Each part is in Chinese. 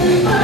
我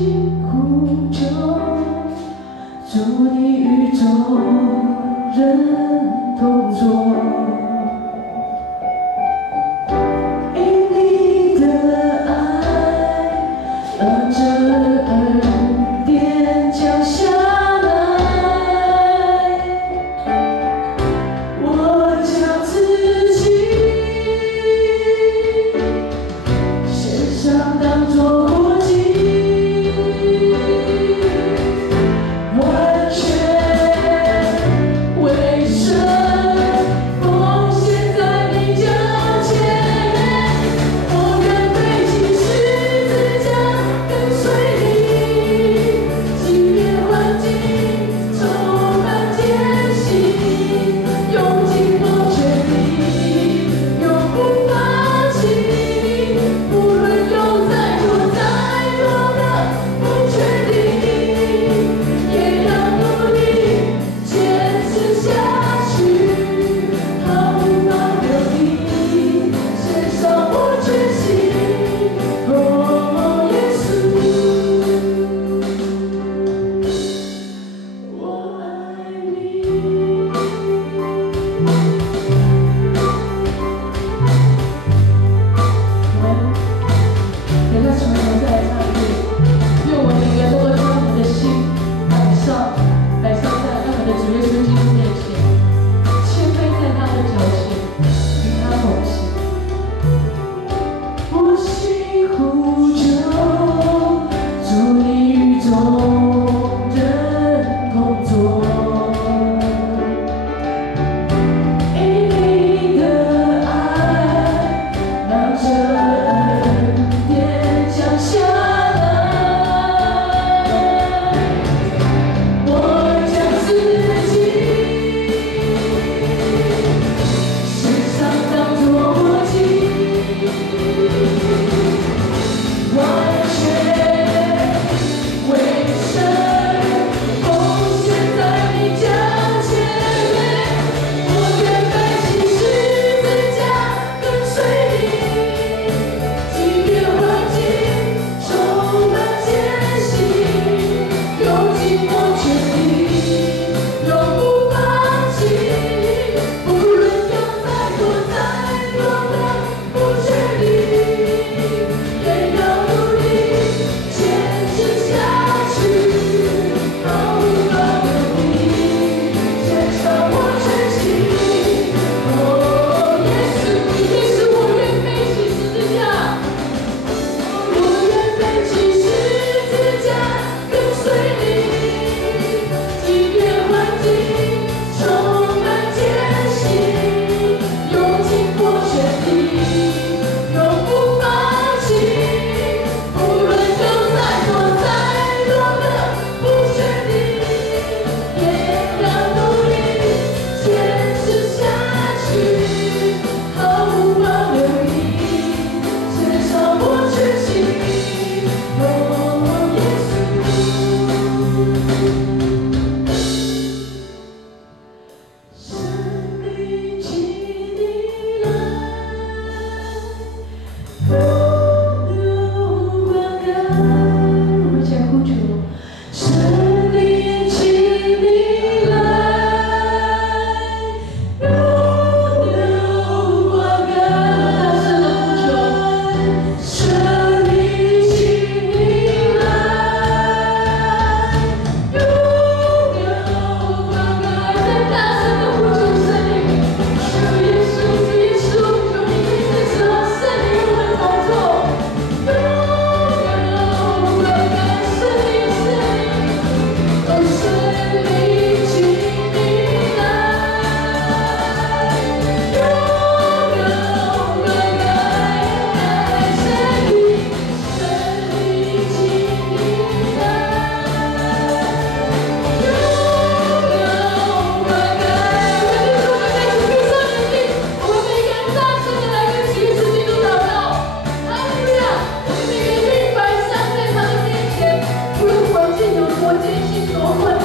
心呼救，主你与众人同坐，因你的爱，让这恩典降下来，我将自己献上当作活祭，完全为神奉献在你脚前。我愿背起十字架跟随你，即便环境充满艰辛，用尽我全力，永不放弃。无论有再多的不确定，也要努力坚持下去，毫无保留地献上我全心。哦，耶稣，我爱你。给他成为再来唱一遍，愿我们每个人都会将我们的心摆上在我们的主耶稣基督面前，谦卑在他的脚前，与他同行。我心呼救，主你与众人同坐，因你的爱，让这恩典降下来，我将自己献上当作活祭，完全为神奉献在你脚前。我愿背起十字架跟随你，即便环境充满艰辛，用尽我全力，永不放弃。无论有再多的不确定，也要努力坚持下去，毫无保留地献上我全心。哦，耶稣，耶稣，我愿背起十字架，我愿背起十字架跟随你，即便环境充满艰辛，用尽我全力，永不放弃。无论有再多的不确定，也要努力坚持下去，毫无保留地献上我全心。哦，耶稣，生命请你来，风流灌溉。我们一起来呼求，生命请你来，风流灌溉。生命请你来，永流灌溉。再大声地呼求圣灵，主耶稣，主耶稣，求你在这时候圣灵与我们同坐，永流灌溉。圣灵，圣灵，哦，圣灵请你来，永流灌溉。圣灵，圣灵请你来，永流灌溉。我们在主闭上眼睛，我们每个人大声地来跟主耶稣基督祷告。哈利路亚！我们每个人可以摆上在他的面前，无论环境有多艰辛、多困难。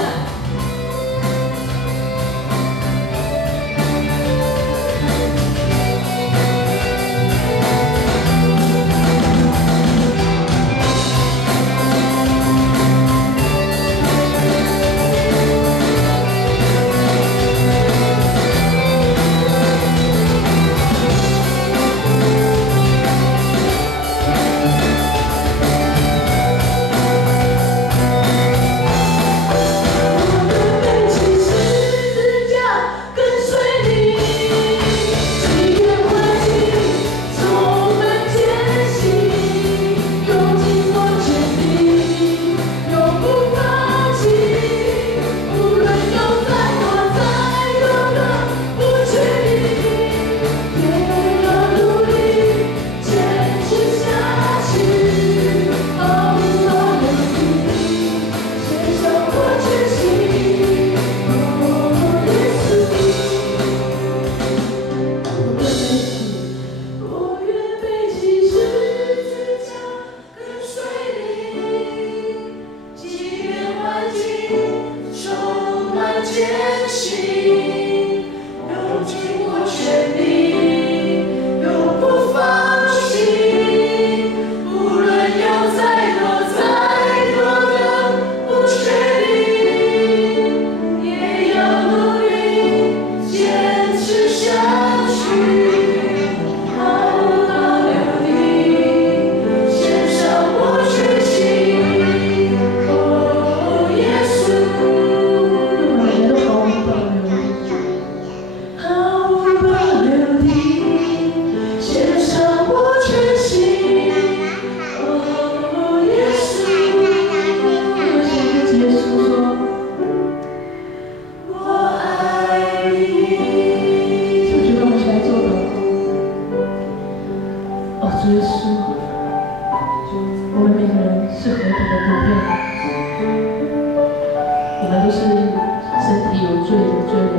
我们都是身体有罪的罪人，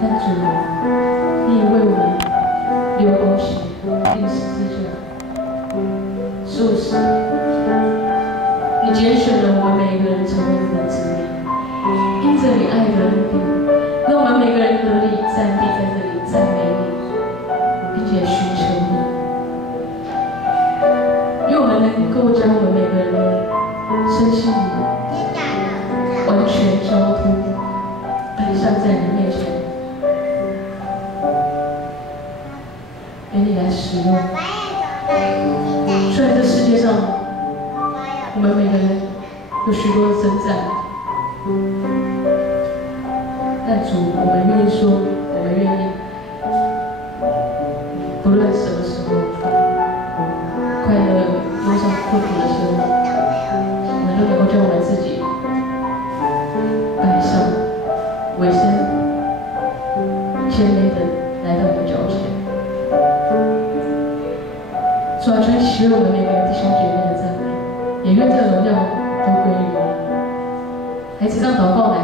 但主，你也为我们流宝血，钉十字架，受死。你拣选了我们每一个人成为你的子民，因着你爱的恩典，让我们每个人得以站立在这里赞美你，并且寻求你，因为我们能够将我们每个人的身心灵完全交托，摆上在你面前，给你来使用。虽然这世界上，我们每个人有许多的征战，但主，我们愿意说，我们愿意，不论什么时候，快乐路上困苦的时候，我们都能够将我们自己摆上，委身，谦卑的来到你的脚前。主啊，真希望我们每个弟兄姐妹的赞美，也愿这荣耀都归于你。孩子，让祷告。